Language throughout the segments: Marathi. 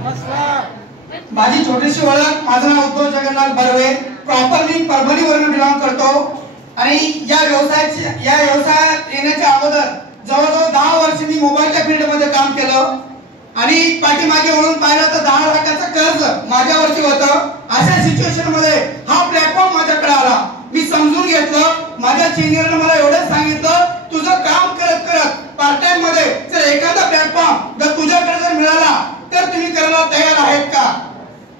माझी छोटीशी ओळख, माझं नाव उद्धव जगन्नाथ बर्वे, प्रॉपरली परभणीवरून बिलॉंग करतो आणि या व्यवसायात येण्याच्या अगोदर जवळजवळ 10 वर्ष मी मोबाईलच्या फील्डमध्ये काम केलं आणि पाठीमागे वळून पाहिलं तर 10 लाखाचं कर्ज माझ्यावरती होतं. अशा सिच्युएशन मध्ये हा प्लॅटफॉर्म माझ्याकडे आला. मी समजून घेतलं. माझ्या सिनियरने मला एवढंच सांगितलं, तुझं काम करत करत पार्ट टाइम मध्ये जर एखादा प्लॅटफॉर्म जर तुझ्याकडे जर मिळाला तर तुम्ही करायला तयार आहेत का?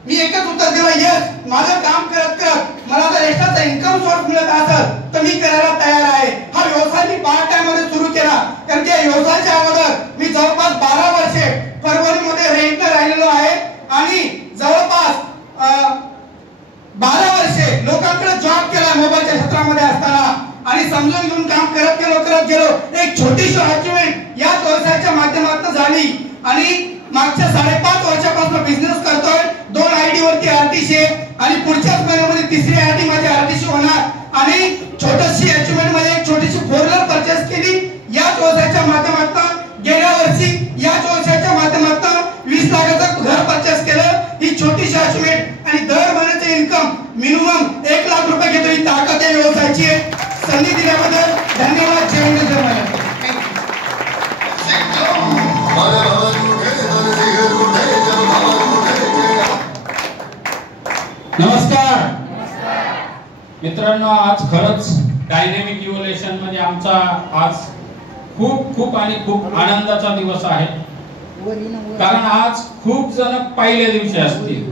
मी एकच उत्तर दिलं, येस. माझं काम करत करत मला जर एक्स्ट्राचा इन्कम सोर्स मिळत असेल तर मी करायला तयार आहे. हा व्यवसाय मी पार्ट टाइम मध्ये सुरू केला. कारण त्या व्यवसायाच्या अगोदर मी जवळपास 12 वर्षे परभणीमध्ये रेंटने राहिलेलो आहे आणि जवळपास 12 वर्षे लोकांकडे जॉब केला मोबाईलच्या क्षेत्रामध्ये असताना आणि समजून घेऊन काम करत गेलो. एक छोटीशी अचिव्हमेंट या व्यवसायाच्या माध्यमातून झाली आणि मागच्या 5.5 वर्षापासून बिझनेस करतोय. 2 आयडी वरती आरटीसी आणि पुढच्याच महिन्यामध्ये 3री आयडी माझी आरटीसी होणार आणि छोटीशी अचिव्हमेंट मध्ये एक छोटीशी 4 व्हीलर परचेस केली या व्यवसायाच्या माध्यमातून. गेल्या वर्षी या व्यवसायाच्या माध्यमातून 20 लाखाचं घर परचेस केलं. ही छोटीशी अचिव्हमेंट आणि दर महिन्याचे इन्कम मिनिमम 1 लाख रुपये घेतो. ही ताकद या व्यवसायाची आहे. संधी दिल्याबद्दल धन्यवाद. नमस्कार मित्रांनो, आज खरंच डायनॅमिक इव्होल्युशन मध्ये आमचा आज खूप आनंदाचा दिवस आहे. कारण आज खूप जण पहिल्या दिवशी असतील.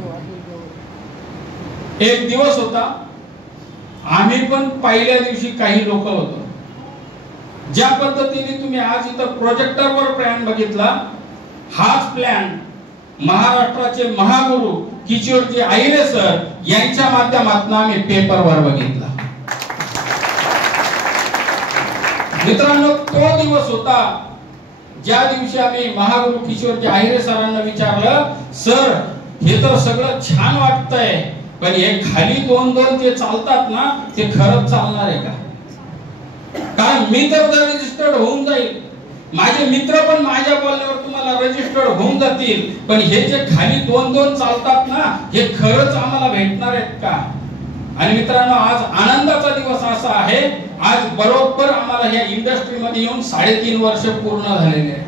एक दिवस होता, आम्ही पण पहिल्या दिवशी काही लोक होतो. ज्या पद्धतीने तुम्ही आज इथं प्रोजेक्टरवर प्लॅन बघितला, हाच प्लॅन महाराष्ट्राचे महागुरु किशोरजी आहिरे सर यांच्या माध्यमातून आम्ही पेपरवर बघितला. मित्रांनो, तो दिवस होता ज्या दिवशी आम्ही महागुरु किशोरजी आहिरे सरांना विचारलं, सर हे तर सगळं छान वाटतंय, पण हे खाली 2-2 जे चालतात ना, ते खरंच चालणार आहे का? कारण मी तर रजिस्टर्ड होऊन जाईल, माझे मित्र पण माझ्या बोलण्यावर तुम्हाला रजिस्टर्ड होऊन जातील, पण हे जे खाली 2-2 चालतात ना, हे खरंच आम्हाला भेटणार आहेत का? आणि मित्रांनो, आज आनंदाचा दिवस असा आहे, आज बरोबर आम्हाला या इंडस्ट्रीमध्ये येऊन 3.5 वर्ष पूर्ण झालेले आहे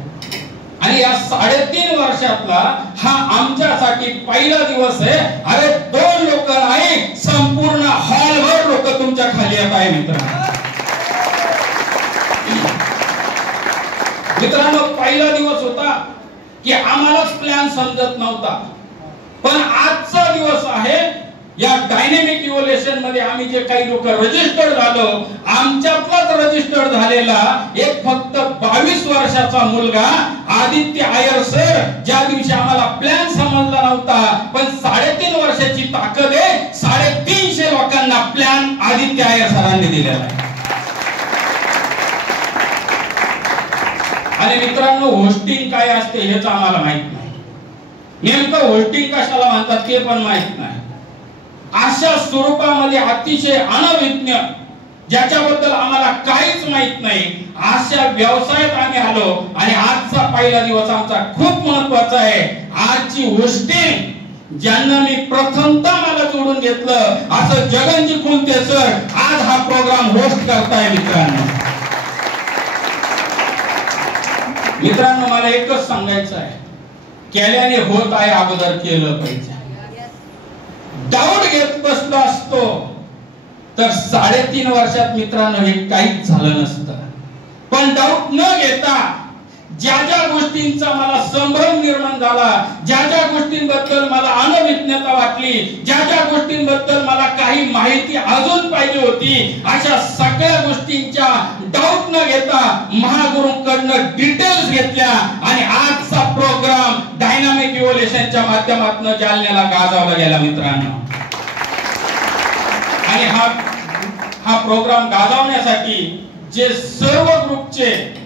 आणि या 3.5 वर्षातला हा आमच्यासाठी पहिला दिवस आहे. अरे 2 लोक नाही, संपूर्ण हॉलवर लोक तुमच्या खाली येत आहे. मित्रांनो, पहिला दिवस होता की आम्हालाच प्लॅन समजत नव्हता, पण आजचा दिवस आहे या डायनॅमिक इव्होल्युशन मध्ये आम्ही जे काही लोक रजिस्टर्ड झालो, आमच्यातलाच रजिस्टर्ड झालेला एक फक्त 22 वर्षाचा मुलगा आदित्य आयर सर, ज्या दिवशी आम्हाला प्लॅन समजला नव्हता, पण 3.5 वर्षाची ताकद आहे. 350 लोकांना प्लॅन आदित्य आयर सरांनी दिलेला आहे. आणि मित्रांनो, होस्टिंग काय असते हेच आम्हाला माहित नाही. नेमकं होस्टिंग कशाला म्हणतात ते पण माहित नाही. अशा स्वरूपामध्ये अतिशय अनभिज्ञ, ज्याच्याबद्दल आम्हाला काहीच माहित नाही, अशा व्यवसायात आम्ही आलो आणि आजचा पहिला दिवस आमचा खूप महत्त्वाचा आहे. आजची होस्टिंग ज्यांना मी प्रथमतः मला जोडून घेतलं असं जगनजी कुलते सर आज हा प्रोग्राम होस्ट करताय. मित्रांनो, मला एकच सांगायचं आहे, केल्याने होत आहे, अगोदर केलं पाहिजे. डाऊट घेत बसलो असतो तर 3.5 वर्षात मित्रांनो हे काहीच झालं नसतं. पण डाऊट न घेता ज्या गोष्टींचा मला संभ्रम निर्माण झाला, ज्या गोष्टींबद्दल मला अनभिज्ञता वाटली, ज्या गोष्टींबद्दल मला काही माहिती अजून पाहिजे होती, अशा सगळ्या गोष्टींच्या डाऊट न घेता महागुरूंकडनं डिटेल्स घेतल्या आणि आजचा प्रोग्राम डायनॅमिक इव्होल्युशनच्या माध्यमातून जालन्याला गाजवला गेला. मित्रांनो, आणि हा प्रोग्राम गाजवण्यासाठी जे सर्व ग्रुपचे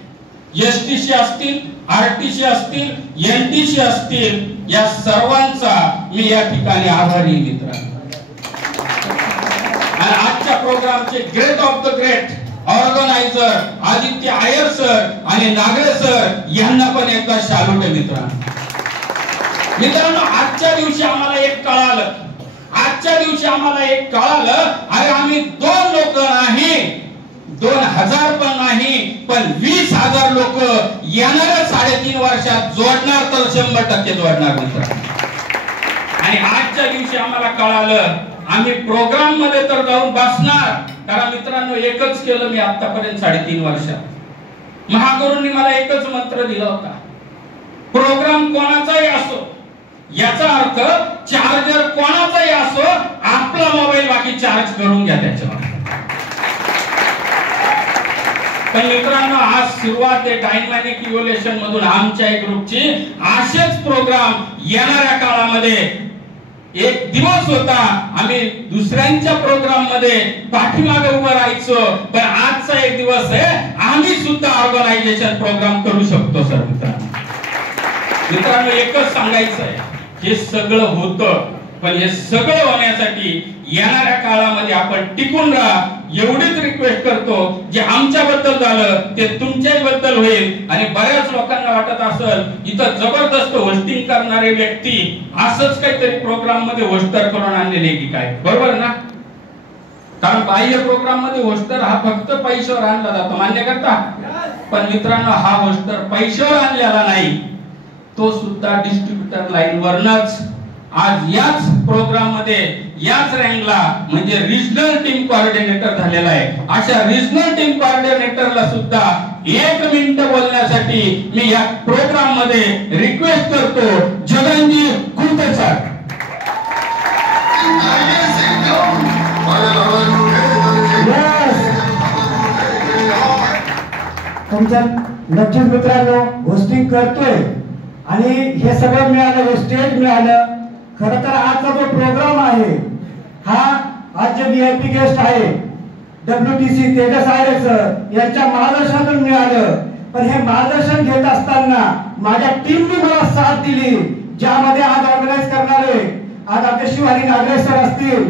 एसटीसी असतील, आरटीसी असतील, एनटीसी असतील, या सर्वांचा मी या ठिकाणी आभारी. मित्रांनो, आणि आजच्या प्रोग्रामचे great of the great organiser Aditya Iyer sir आणि नागरे सर यांना पण एकदा शालूट. मित्रांनो, मित्रांनो आजच्या दिवशी आम्हाला एक कळालं, अरे आम्ही 2 लोक नाही, 2000 पण नाही, पण 20,000 लोक येणाऱ्या 3.5 वर्षात जोडणार तर 100% जोडणार मित्रांनो. आणि आजच्या दिवशी आम्हाला कळालं आम्ही प्रोग्राम मध्ये तर जाऊन बसणार. कारण मित्रांनो एकच केलं मी आतापर्यंत 3.5 वर्षात. महागुरूंनी मला एकच मंत्र दिला होता, प्रोग्राम कोणाचाही असो, याचा अर्थ चार्जर कोणाचाही असो, आपला मोबाईल बाकी चार्ज करून घ्या त्याच्यावर. पण मित्रांनो आज सुरुवात आहे डायनॅमिक इव्होल्युशन मधून आमच्या ग्रुपची. असेच प्रोग्राम येणाऱ्या काळामध्ये एक दिवस होता आम्ही दुसऱ्यांच्या प्रोग्राम मध्ये पाठीमागे उभं राहायचो, पण आजचा एक दिवस आहे आम्ही सुद्धा ऑर्गनायझेशन प्रोग्राम करू शकतो. सर मित्रांनो एकच सांगायचं आहे, हे सगळं होतं, पण हे सगळं होण्यासाठी येणाऱ्या काळामध्ये आपण टिकून राहा एवढीच रिक्वेस्ट करतो. जे आमच्याबद्दल झालं ते तुमच्याबद्दल होईल. आणि बऱ्याच लोकांना वाटत असेल इथं जबरदस्त होस्टिंग करणारे व्यक्ती असंच काहीतरी प्रोग्राम मध्ये होस्टर करून आणलेले की काय, बरोबर ना? कारण बाह्य प्रोग्राम मध्ये होस्टर हा फक्त पैशावर आणला जातो, मान्य करता? पण मित्रांनो हा होस्टर पैशावर आणलेला नाही, तो सुद्धा डिस्ट्रीब्युटर लाईन वरनच आज याच प्रोग्राम मध्ये याच रँकला म्हणजे रिजनल टीम कोऑर्डिनेटर झालेला आहे. अशा रिजनल टीम कोऑर्डिनेटरला सुद्धा 1 मिनिट बोलण्यासाठी मी या प्रोग्राम मध्ये रिक्वेस्ट करतो. जगनजी कुलते सर. तुमच्या नक्कीच मित्रांनो होस्टिंग करतोय आणि हे सगळं मिळालं, स्टेज मिळालं. खरं तर आजचा जो प्रोग्राम आहे हा आज जे व्हीआयपी गेस्ट आहे WTC तेजस आयरे सर यांच्या मार्गदर्शनातून मिळालं. पण हे मार्गदर्शन घेत असताना माझ्या टीमने मला साथ दिली, ज्यामध्ये आज ऑर्गनाइज करणारे आज आपले शिवहरी नागरे सर असतील,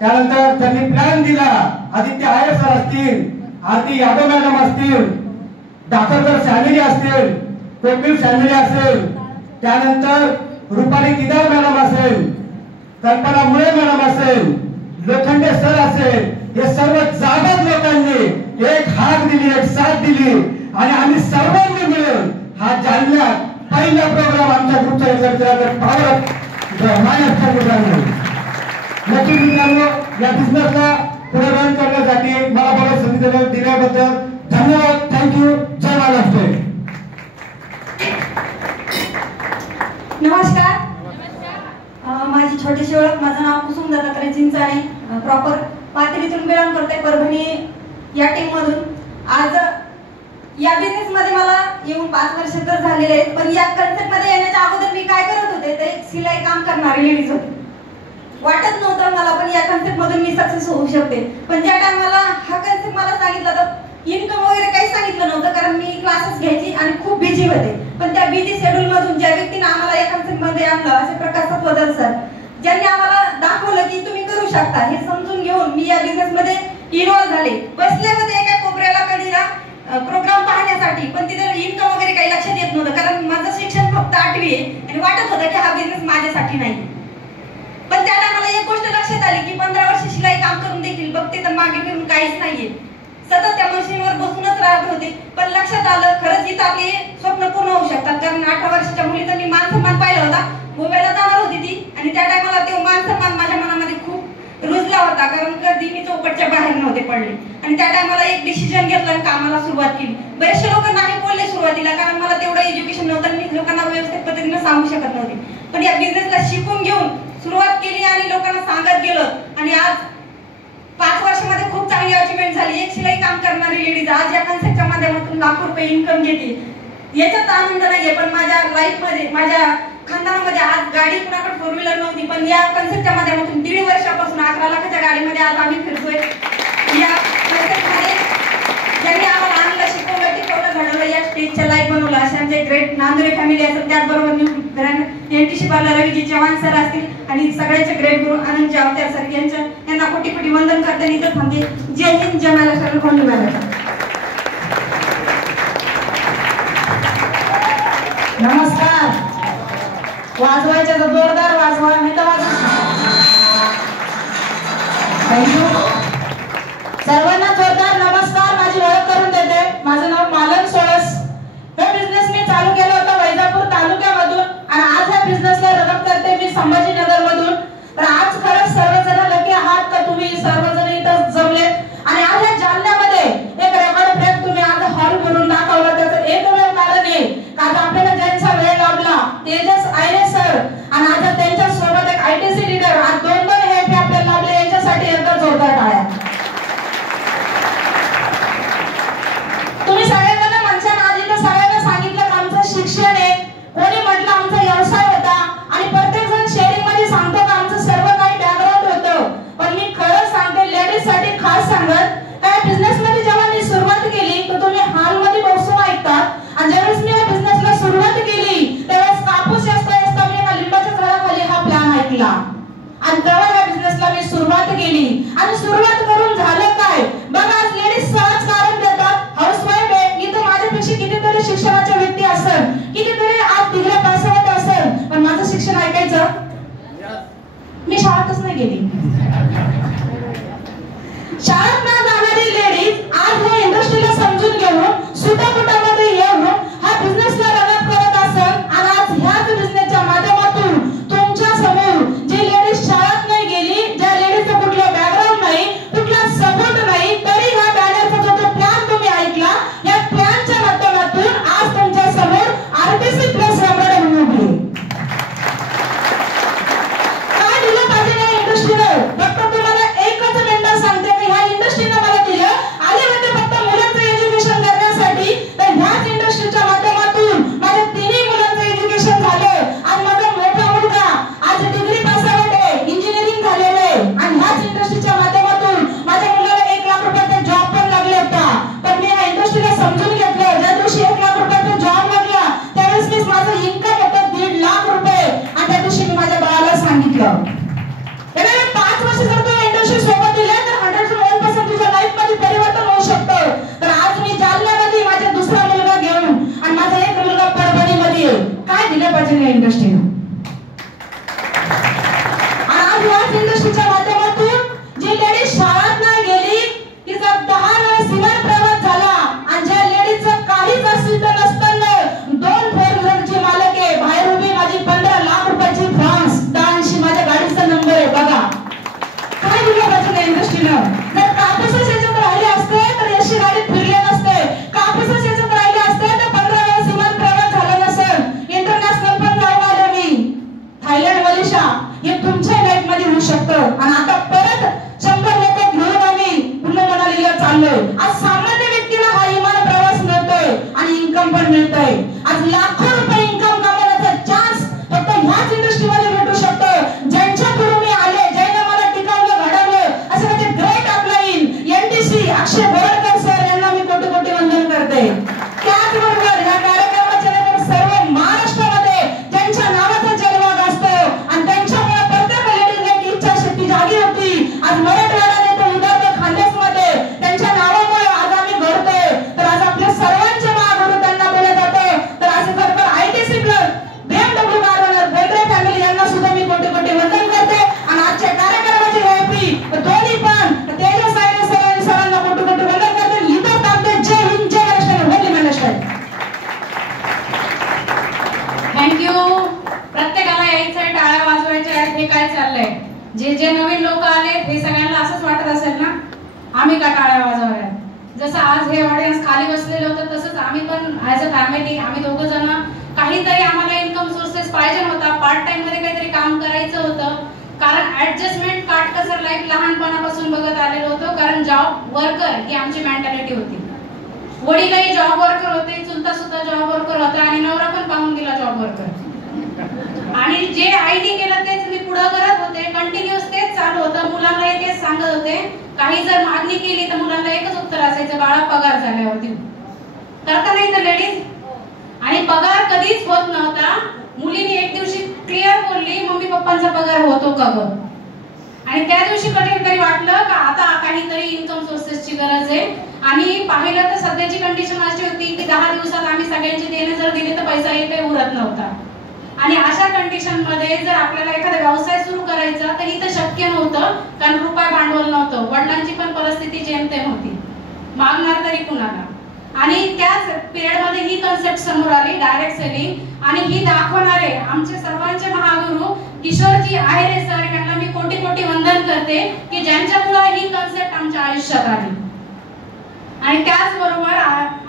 त्यानंतर त्यांनी प्लॅन दिला आदित्य आयर सर असतील, आरती यादव मॅडम असतील, दाखलकर फॅमिली असतील, कोकिल फॅमिली असेल, त्यानंतर रुपाली किदार मॅडम असेल, कल्पना मुळे मॅडम असेल, लोखंडे सर असेल, हे सर्व जागृत लोकांनी एक हाक दिली, एक साथ दिली आणि आम्ही सर्वांनी मिळून हा जालन्यात पहिला प्रोग्राम आमच्या ग्रुपचा एकत्र पॉवर महाराष्ट्र मित्रांनो. नक्की मित्रांनो या बिझनेसला पुढे रन करण्यासाठी मला बोलायला संधी दिल्याबद्दल धन्यवाद. थँक्यू. जय महाराष्ट्र. नमस्कार. माझी छोटीशी ओळख, माझं नाव कुसुम दत्तात्रय चिंचाणे, प्रॉपर पाथरीतून बिलॉंग करते, परभणी या टीम मधून. आज या बिझनेस मध्ये मला येऊन 5 वर्ष तर झालेले आहेत, पण या कन्सेप्ट मध्ये येण्याच्या अगोदर मी काय करत होते ते सिलाई काम करणारी लेडीज होते. वाटत नव्हतं मला पण या कन्सेप्ट मधून मी सक्सेस होऊ शकते. पण ज्या टायमाला हा कन्सेप्ट मला सांगितलं तर इन्कम वगैरे काही सांगितलं नव्हतं, कारण मी क्लासेस घ्यायची आणि खूप बिझी होते. पण त्या बिझी शेड्यूल मधून ज्या व्यक्तीने आम्हाला या कन्सेप्ट मध्ये आणलं असे प्रकाश सत्वदर सर, ज्यांनी आम्हाला दाखवलं की तुम्ही करू शकता, हे समजून घेऊन मी या बिझनेस मध्ये इन्व्हॉल्व झाले. बसले होते एका कोपऱ्याला कधीला प्रोग्राम पाहण्यासाठी, पण तिथे इन्कम वगैरे काही लक्षात येत नव्हतं, कारण माझं शिक्षण फक्त 8वी आहे आणि वाटत होतं की हा बिझनेस माझ्यासाठी नाही. पण त्या टायमाला एक गोष्ट लक्षात आली की 15 वर्ष शिलाई काम करून देखील बघते तर मागे फिरून काहीच नाहीये. सतत त्या मशीनवर बसूनच राहत होते. पण लक्षात आलं खरंच इथं आपले स्वप्न पूर्ण होऊ शकतात. कारण 18 वर्षाच्या मुलीचा मी मान सन्मान पाहिला होता, गोव्याला जाणार होती ती, आणि त्या टायमाला तो मान सन्मान माझ्या मनामध्ये खूप रुजला होता, कारण कधी मी चौकटच्या बाहेर नव्हते पडले. आणि त्या टायमाला एक डिसिजन घेतला आणि कामाला सुरुवात केली. बरेचसे लोक नाही बोलले सुरुवातीला, कारण मला तेवढं एज्युकेशन नव्हतं आणि लोकांना व्यवस्थित पद्धतीने सांगू शकत नव्हते. पण या बिझनेसला शिकून घेऊन सुरुवात केली आणि लोकांना सांगत गेलो आणि आज 5 वर्षामध्ये खूप चांगली अचिव्हमेंट झाली. एक शिलाई काम करणारी लेडीज आज या कन्सेप्टच्या माध्यमातून लाखो रुपये इन्कम घेते. याच्यात आनंद नाहीये, पण माझ्या लाईफ मध्ये माझ्या खानदानामध्ये आज गाडी कुणाकडे 4 व्हीलर नव्हती, पण या कन्सेप्टच्या माध्यमातून 1.5 वर्षापासून 11 लाखाच्या गाडीमध्ये आज आम्ही फिरतोय. या कन्सेप्टमध्ये ज्यांनी आम्हाला आणलं, शिकवलं, टिकवलं, घडवलं, या स्टेजच्या लाईफ बनवलं असे आमचे ग्रेट नांदुरे फॅमिली असेल, त्याचबरोबर new grand NTC parlour Raviji Chavan sir असतील आणि सगळ्याचे ग्रेट गुरु आनंद जावत्यार सर यांना कोटी कोटी वंदन करते. इथं थांबते. जय हिंद, जय महाराष्ट्र. कोणी नमस्कार. वाजवायच्या तर जोरदार वाजवा, नाही तर वाजवा. थँक्यू. सर्वांना जोरदार नमस्कार. माझी ओळख करून देते. माझं नाव मालन सोळस. हे बिझनेस मी चालू केला होता वैजापूर तालुक्यामधून आणि आज ह्या बिझनेसला रन करते मी संभाजीनगर मधून. तर आज खरंच सर्वजण लकी आहात का तुम्ही सर्वजण इथं जमलेत आणि आज या जालन्यामध्ये एक रेकॉर्ड ब्रेक तुम्ही आज हॉल भरून दाखवला. त्याचं एकमेव कारण आहे का आज आपल्याला ज्यांचा वेळ लाभला तेजस आयरे सर आणि आज त्यांच्या सोबत एक आयटीसी लीडर, आज दोन हे आपल्याला लाभले. यांच्यासाठी एकदा जोरदार टाळ्या. तुम्ही सगळ्यांना मनशान आज इथं सगळ्यांना सांगितलं की आमचं शिक्षण आहे, कोणी म्हटलं आमचा व्यवसाय होता आणि प्रत्येक जण शेअरिंग मध्ये सांगतो की आमचं सर्व काही बॅकग्राऊंड होतं. पण मी खरं सांगते लेडीज साठी खास सांगत काय बिझनेस मध्ये जेव्हा मी सुरुवात केली तर तुम्ही हॉल मध्ये बसून ऐकतात आणि ज्यावेळेस मी या बिझनेसला सुरुवात केली त्यावेळेस कापूस असता मी एका लिंबाच्या झाडाखाली हा प्लॅन ऐकला आणि तेव्हा या बिझनेसला मी सुरुवात केली. आणि सुरुवात करून झालं काय बघा, आज लेडीज सहज कारण देतात हाऊसवाईफ आहे. इथं माझ्यापेक्षा कितीतरी शिक्षणाच्या व्यक्ती असेल, कितीतरी आज तिकडे पासवत असेल, पण माझं शिक्षण ऐकायचं मी शाळेतच नाही गेली. शाळेत न जाणारी लेडीज आज या इंडस्ट्रीला समजून घेऊन सुटापुटामध्ये येऊन हा बिझनेसला रन करत असेल आणि आज ह्याच बिझनेसच्या माध्यमातून तुमच्या समोर जी लेडीज शाळेत नाही गेली, ज्या लेडीजचं कुठलं बॅकग्राऊंड नाही, कुठला सपोर्ट नाही, तरी हा बॅनरचा जो प्लॅन तुम्ही ऐकला या प्लॅनच्या माध्यमातून आज तुमच्या समोर आरटीसी प्लस रबड म्हणून उभी. काय दिलं पाहिजे या इंडस्ट्रीवर? फक्त तुम्हाला एकच मिनिट सांगते की ह्या इंडस्ट्रीने मला दिलं आले होते फक्त मुलांचं एज्युकेशन करण्यासाठी. तर ह्याच इंडस्ट्रीच्या माध्यमातून माझ्या तिन्ही मुलांचं एज्युकेशन झालं. आज माझा मोठा मुलगा आज डिग्री पास आउट आहे, इंजिनिअरिंग झालेलं आहे आणि ह्याच इंडस्ट्रीच्या माध्यमातून माझ्या मुलाला 1 लाख रुपयाचा जॉब पण लागला होता. पण मी या इंडस्ट्रीला समजून घेतलं. ज्या दिवशी 1 लाख रुपयाचा जॉब लागला त्यावेळेस मी माझं इन्कम होतं 1.5 लाख रुपये आणि त्या दिवशी मी माझ्या बाळाला सांगितलं 5 वर्ष जर तू इंडस्ट्री सोबत दिले तर 100% तुझ्या लाईफ मध्ये परिवर्तन होऊ शकतं. तर आज मी जालन्यामध्ये माझा दुसरा मुलगा घेऊन आणि माझा एक मुलगा परभणीमध्ये काय दिलं पाहिजे या इंडस्ट्रीनं. आणि आज याच इंडस्ट्रीच्या माध्यमातून जी लेडीज शाळेत नाही गेली तिचा 10 वेळा सिव्हिल प्रवास झाला आणि ज्या लेडीजचं काहीच अस्तित्व नसताना 2 फोर व्हीलरची मालक आहे, बाहेर उभी माझी 15 लाख रुपयाची फ्रान्स 80 माझ्या गाडीचा नंबर आहे. बघा काय दिलं पाहिजे इंडस्ट्रीनं. जर कापूसच याच्यात राहिले असते तर अशी गाडी फिरले नसते. कापूसच याच्यात राहिले असते तर 15 वेळा सिव्हिल प्रवास झाला नसेल. इंटरनॅशनल पण जाऊन आले मी, थायलंड, मलेशिया. हे तुमच्या लाईफ मध्ये होऊ शकतं. आणि आता परत 100 लोक घेऊन आम्ही कुल्लू मनालीला चाललोय. आज सामान्य व्यक्तीला हा विमान प्रवास मिळतोय आणि इन्कम पण मिळतोय. आज लाखो रुपये इन्कम कमवण्याचा चान्स फक्त ह्याच इंडस्ट्रीमध्ये भेटू शकतो. ज्यांच्या थ्रू मी आले, ज्यांना मला टिकवलं घडवलं असं म्हणजे ग्रेट अपलाईन एनटीसी अक्षय बोरडकर सर यांना मी कोटी कोटी वंदन करते. त्याचबरोबर या कार्यक्रमाच्या नंतर सर्व महाराष्ट्रामध्ये ज्यांच्या नावाचा जलवा गाजतो आणि त्यांच्यामुळे प्रत्येक लेडीजला एक इच्छाशक्ती जागी होती. आज मराठवाड्याने तो विदर्भ खानदेशमध्ये त्यांच्या नावामुळे आज आम्ही घडतोय. तर आज आपल्या सर्वांचे महागुरु त्यांना बोलले जातं. तर असं खरोखर आयटीसी प्लस BMW कारवणार बेंद्रे फॅमिली यांना सुद्धा मी कोटी कोटी वंदन करते. आणि आजच्या कार्यक्रमाचे व्हीआयपी दोन्ही पण तेजस आयरे सर आणि सरांना कोटी कोटी वंदन करते. इथं थांबते. जय हिंद, जय महाराष्ट्र, वंदे महाराष्ट्र. थँक्यू. प्रत्येकाला यायचंय, टाळ्या वाजवायच्या आहेत. हे काय चाललंय? जे नवीन लोक आले हे सगळ्यांना असंच वाटत असेल ना आम्ही का टाळ्या वाजवाव्या. जसं आज हे ऑडियन्स खाली बसलेलं होतं तसंच आम्ही पण ऍज अ फॅमिली आम्ही दोघं जण काहीतरी आम्हाला इन्कम सोर्सेस पाहिजे होता. पार्ट टाइम मध्ये काहीतरी काम करायचं होतं. कारण ऍडजस्टमेंट काटकसर लाईफ लहानपणापासून बघत आलेलो होतो. कारण जॉब वर्कर ही आमची मेंटॅलिटी होती. वडीलही जॉब वर्कर होते, चुलता सुद्धा जॉब वर्कर होता आणि नवरा पण पाहून गेला जॉब वर्कर. आणि जे आईने केलं तेच मी पुढे करत होते. कंटिन्यूअस तेच चालू होतं. मुलांना तेच सांगत होते. काही जर मागणी केली तर मुलांना एकच उत्तर असायचं, बाळा पगार झाल्यावर देऊ. करता नाही तर लेडीज. आणि पगार कधीच होत नव्हता. मुलीने एक दिवशी क्लिअर बोलली, मम्मी पप्पांचा पगार होतो का ग. आणि त्या दिवशी कधीतरी वाटलं का आता काहीतरी इन्कम सोर्सेसची गरज आहे. आणि पाहिलं तर सध्याची कंडिशन अशी होती की 10 दिवसात आम्ही सगळ्यांची देणे जर दिली तर पैसा एकही उरत नव्हता. आणि अशा कंडिशन मध्ये जर आपल्याला एखादा व्यवसाय सुरू करायचा तर इथं शक्य नव्हतं, कारण रुपये भांडवल नव्हतं. वडिलांची पण परिस्थिती जेमतेम होती, मागणार तरी कुणाला. आणि त्याच पिरियड मध्ये ही कन्सेप्ट समोर आली, डायरेक्ट सेलिंग. आणि ही दाखवणारे आमचे सर्वांचे महागुरु किशोरजी आहेरे सर यांना मी कोटी कोटी वंदन करते की ज्यांच्यामुळे ही कन्सेप्ट आमच्या आयुष्यात आली. आणि त्याचबरोबर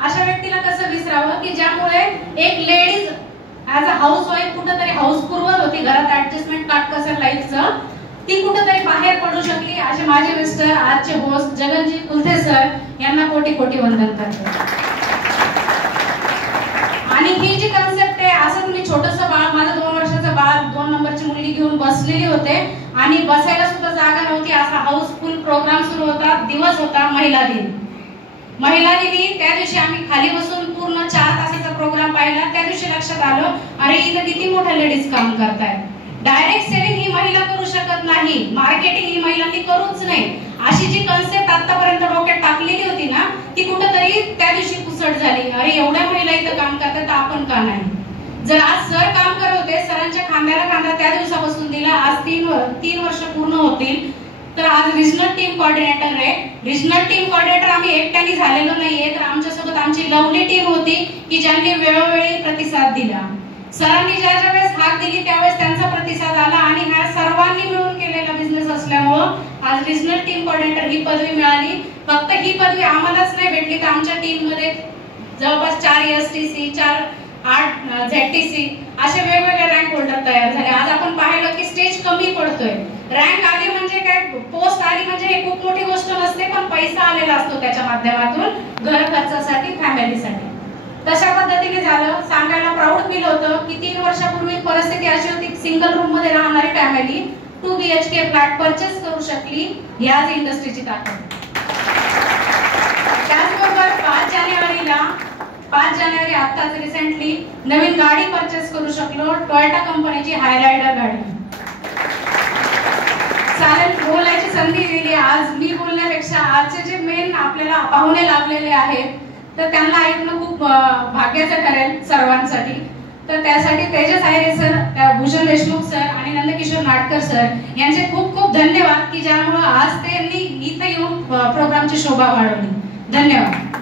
अशा व्यक्तीला कसं विसरावं की ज्यामुळे एक ladies as a house wife कुठेतरी हाऊस पुरवत होती, घरात ऍडजस्टमेंट काटकसर लाईफचं, ती कुठेतरी बाहेर पडू शकली. असे माझे मिस्टर आजचे होस्ट जगनजी कुलथे सर यांना कोटी कोटी वंदन करते. आणि ही जी कन्सेप्ट आहे, असं तुम्ही छोटंसं बाळ, माझं 2 वर्षाचं बाळ 2 नंबरची मुलगी घेऊन बसलेली होते आणि बसायला सुद्धा जागा नव्हती. असा हाऊसफुल प्रोग्राम सुरू होता. दिवस होता महिला दिन. महिला दिनी त्या दिवशी आम्ही खाली बसून पूर्ण 4 तासाचा प्रोग्राम पाहिला. त्या दिवशी लक्षात आलं, अरे इथं किती मोठ्या लेडीज काम करतायत. डायरेक्ट सेलिंग ही महिला करू शकत नाही, मार्केटिंग ही महिलांनी करूच नाही, अशी जी कन्सेप्ट आतापर्यंत डोक्यात टाकलेली होती ना, ती कुठेतरी त्या दिवशी पुसट झाली. अरे एवढ्या महिला इथं काम करतात तर आपण का नाही. जर आज सर काम करत होते, सरांच्या खांद्याला खांदा त्या दिवसापासून दिला, आज 3 वर्ष पूर्ण होतील, तर आज रिजनल टीम कोऑर्डिनेटर आहे. रिजनल टीम कोऑर्डिनेटर आम्ही एकट्याने झालेलो नाहीये, तर आमच्यासोबत आमची लवली टीम होती की ज्यांनी वेळोवेळी प्रतिसाद दिला. सरांनी ज्या वेळेस हाक दिली त्यावेळेस त्यांचा प्रतिसाद आला आणि ह्या सर्वांनी मिळून केलेला बिझनेस असल्यामुळं आज रिजनल टीम कोऑर्डिनेटर ही पदवी मिळाली. फक्त ही पदवी आम्हालाच नाही भेटली, तर आमच्या टीम मध्ये जवळपास 4 STC, 8 ZTC असे वेगवेगळे रँक होल्डर तयार झाले. आज आपण पाहिलं की स्टेज कमी पडतोय. रँक आली म्हणजे काय, पोस्ट आली म्हणजे हे खूप मोठी गोष्ट नसते, पण पैसा आलेला असतो त्याच्या माध्यमातून घर खर्चासाठी, फॅमिलीसाठी. तशा पद्धतीने झालं. सांगायला प्राऊड फील होतं की 3 वर्षापूर्वी परिस्थिती अशी होती, सिंगल रूम मध्ये राहणारी फॅमिली 2 BHK फ्लॅट परचेस करू शकली. याच इंडस्ट्रीची ताकद. त्याचबरोबर 5 जानेवारी आताच रिसेंटली नवीन गाडी परचेस करू शकलो, टोयोटा कंपनीची हायरायडर गाडी. चालेल, बोलायची संधी दिली. आज मी बोलण्यापेक्षा आजचे जे मेन आपल्याला पाहुणे लाभलेले आहेत तर त्यांना ऐकणं खूप भाग्याचं ठरेल सर्वांसाठी. तर त्यासाठी तेजस आहेरे सर, भूषण देशमुख सर आणि नंदकिशोर नाटकर सर यांचे खूप खूप धन्यवाद की ज्यामुळे आज त्यांनी इथं येऊन प्रोग्रामची शोभा वाढवली. धन्यवाद.